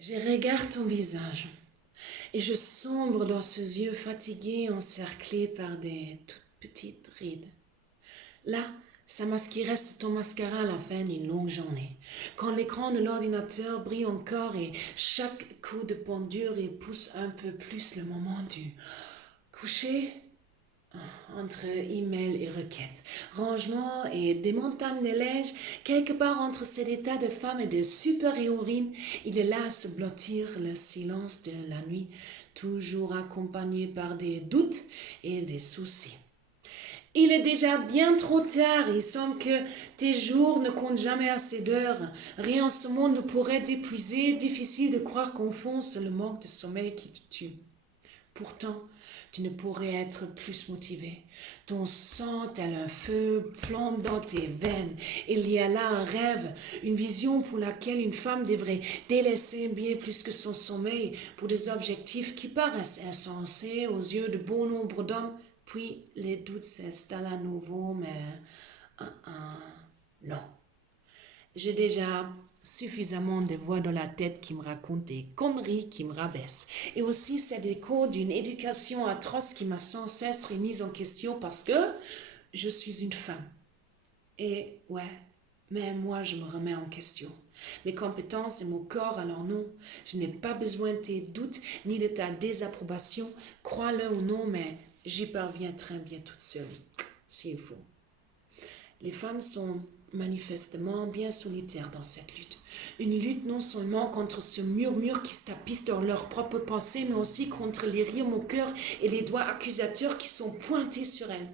Je regarde ton visage et je sombre dans ces yeux fatigués encerclés par des toutes petites rides. Là, ça masque reste ton mascara à la fin d'une longue journée. Quand l'écran de l'ordinateur brille encore et chaque coup de pendule repousse un peu plus le moment du coucher, entre email et requêtes, rangement et des montagnes de neige, quelque part entre cet état de femme et de super-héroïne, il est là à se blottir le silence de la nuit, toujours accompagné par des doutes et des soucis. Il est déjà bien trop tard, il semble que tes jours ne comptent jamais assez d'heures. Rien en ce monde ne pourrait t'épuiser, difficile de croire qu'on fonce le manque de sommeil qui te tue. Pourtant, tu ne pourrais être plus motivé. Ton sang, tel un feu, flambe dans tes veines. Il y a là un rêve, une vision pour laquelle une femme devrait délaisser bien plus que son sommeil pour des objectifs qui paraissent insensés aux yeux de bon nombre d'hommes. Puis les doutes s'installent à nouveau, mais non. J'ai déjà suffisamment de voix dans la tête qui me racontent des conneries qui me rabaissent. Et aussi, c'est l'écho d'une éducation atroce qui m'a sans cesse remise en question parce que je suis une femme. Et ouais, mais moi, je me remets en question. Mes compétences et mon corps, alors non, je n'ai pas besoin de tes doutes ni de ta désapprobation, crois-le ou non, mais j'y parviens très bien toute seule, s'il faut. Les femmes sont manifestement bien solitaires dans cette lutte. Une lutte non seulement contre ce murmure qui se tapisse dans leurs propres pensées, mais aussi contre les rires moqueurs et les doigts accusateurs qui sont pointés sur elles.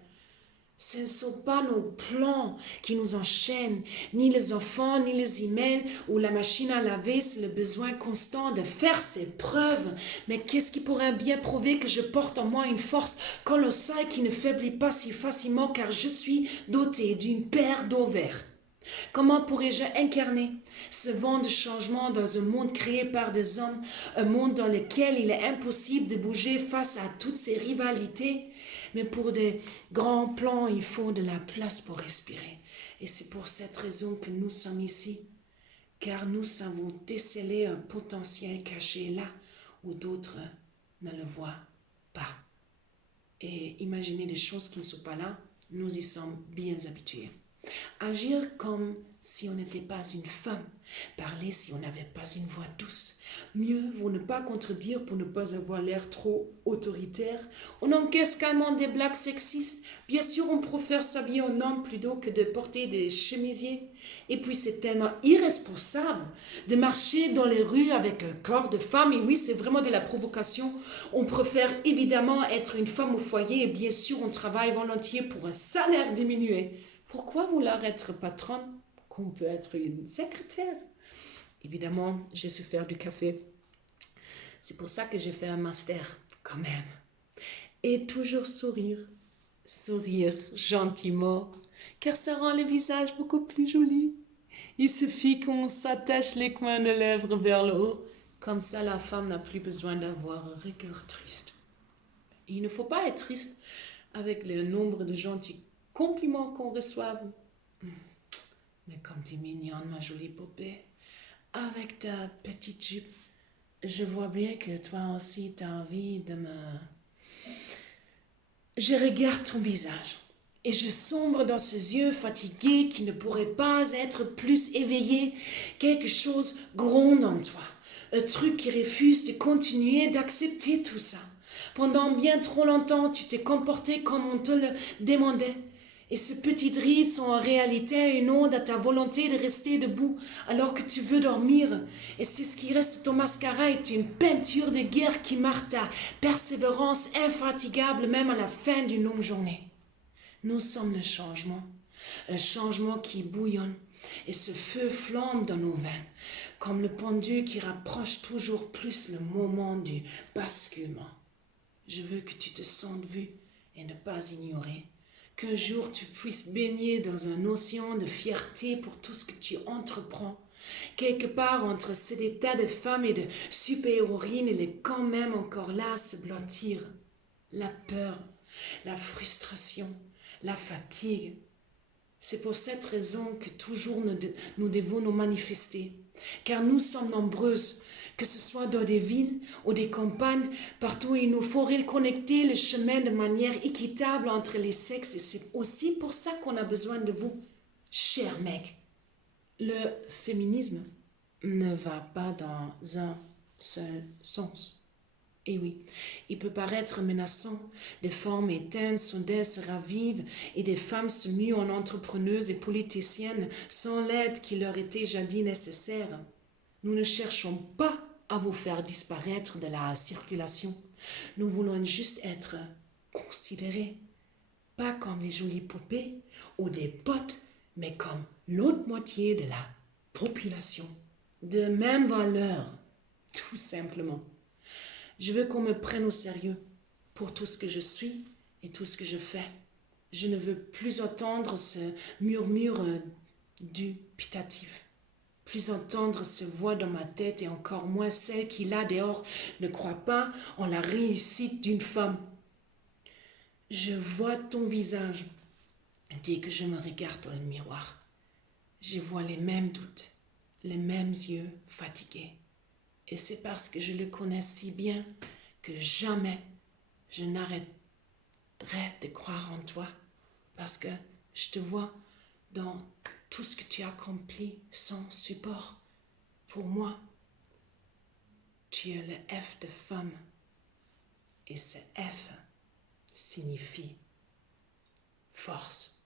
Ce ne sont pas nos plans qui nous enchaînent, ni les enfants, ni les emails ou la machine à laver, c'est le besoin constant de faire ses preuves. Mais qu'est-ce qui pourrait bien prouver que je porte en moi une force colossale qui ne faiblit pas si facilement car je suis dotée d'une paire d'ovaires? Comment pourrais-je incarner ce vent de changement dans un monde créé par des hommes, un monde dans lequel il est impossible de bouger face à toutes ces rivalités? Mais pour des grands plans, il faut de la place pour respirer. Et c'est pour cette raison que nous sommes ici, car nous savons déceler un potentiel caché là où d'autres ne le voient pas. Et imaginer des choses qui ne sont pas là, nous y sommes bien habitués. Agir comme si on n'était pas une femme, parler si on n'avait pas une voix douce. Mieux vaut ne pas contredire pour ne pas avoir l'air trop autoritaire. On encaisse calmement des blagues sexistes. Bien sûr, on préfère s'habiller en homme plutôt que de porter des chemisiers. Et puis c'est tellement irresponsable de marcher dans les rues avec un corps de femme. Et oui, c'est vraiment de la provocation. On préfère évidemment être une femme au foyer et bien sûr, on travaille volontiers pour un salaire diminué. Pourquoi vouloir être patronne qu'on peut être une secrétaire? Évidemment, j'ai su faire du café. C'est pour ça que j'ai fait un master, quand même. Et toujours sourire. Sourire gentiment, car ça rend le visage beaucoup plus joli. Il suffit qu'on s'attache les coins de lèvres vers le haut. Comme ça, la femme n'a plus besoin d'avoir un regard triste. Il ne faut pas être triste avec le nombre de gentils compliments qu'on reçoit. Mais comme tu es mignonne, ma jolie poupée, avec ta petite jupe, je vois bien que toi aussi tu as envie de me... Je regarde ton visage et je sombre dans ces yeux fatigués qui ne pourraient pas être plus éveillés. Quelque chose gronde en toi, un truc qui refuse de continuer d'accepter tout ça. Pendant bien trop longtemps, tu t'es comporté comme on te le demandait. Et ces petites rides sont en réalité une ode à ta volonté de rester debout alors que tu veux dormir. Et c'est ce qui reste de ton mascara est une peinture de guerre qui marque ta persévérance infatigable même à la fin d'une longue journée. Nous sommes le changement, un changement qui bouillonne. Et ce feu flambe dans nos veines, comme le pendule qui rapproche toujours plus le moment du basculement. Je veux que tu te sentes vu et ne pas ignoré. Qu'un jour tu puisses baigner dans un océan de fierté pour tout ce que tu entreprends. Quelque part entre cet état de femme et de super-héroïne, il est quand même encore là à se blottir. La peur, la frustration, la fatigue. C'est pour cette raison que toujours nous devons nous manifester. Car nous sommes nombreuses, Que ce soit dans des villes ou des campagnes, partout il nous faut reconnecter le chemin de manière équitable entre les sexes. Et c'est aussi pour ça qu'on a besoin de vous, chers mecs. Le féminisme ne va pas dans un seul sens. Et oui, il peut paraître menaçant. Des formes éteintes, soudaines se ravivent et des femmes se muent en entrepreneuses et politiciennes sans l'aide qui leur était jadis nécessaire. Nous ne cherchons pas à vous faire disparaître de la circulation. Nous voulons juste être considérés, pas comme des jolies poupées ou des potes, mais comme l'autre moitié de la population, de même valeur, tout simplement. Je veux qu'on me prenne au sérieux pour tout ce que je suis et tout ce que je fais. Je ne veux plus entendre ce murmure dubitatif, plus entendre ce voix dans ma tête et encore moins celle qui là dehors ne croit pas en la réussite d'une femme. Je vois ton visage dès que je me regarde dans le miroir. Je vois les mêmes doutes, les mêmes yeux fatigués. Et c'est parce que je le connais si bien que jamais je n'arrêterai de croire en toi. Parce que je te vois dans tout ce que tu as accompli sans support. Pour moi, tu es le F de femme. Et ce F signifie force.